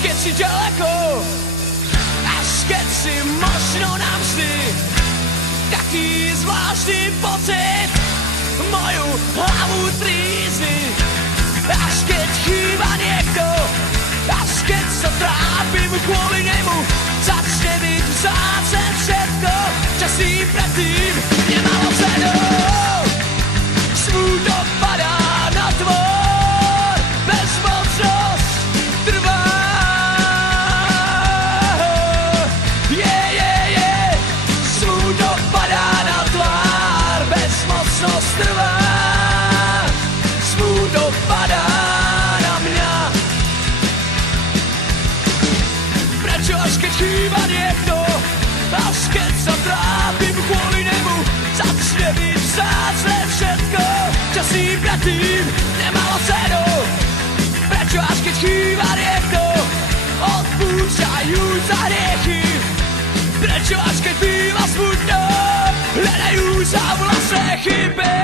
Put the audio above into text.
keď si ďaleko, až keď si možno navždy. Taký zvláštny pocit moju hlavu trízni. Až keď chýba niekto, až keď sa trápim kvôli nemu, začne byť vzácne všetko, čo si predtým nemalo cenu. Smútok padá na tvor, bezmocnosť trvá. Smútok padá na tvár, bezmocnosť trvá. Smútok padá na mňa. Prečo až keď chýba niekto, až keď sa trápim kvôli nemu, začne byť vzácne všetko, čo si predtým nemalo cenu. Prečo až keď chýba niekto, odpúšťajúc za hriechy. Prečo až keď býva smutno, hľadajú sa vlastné chyby.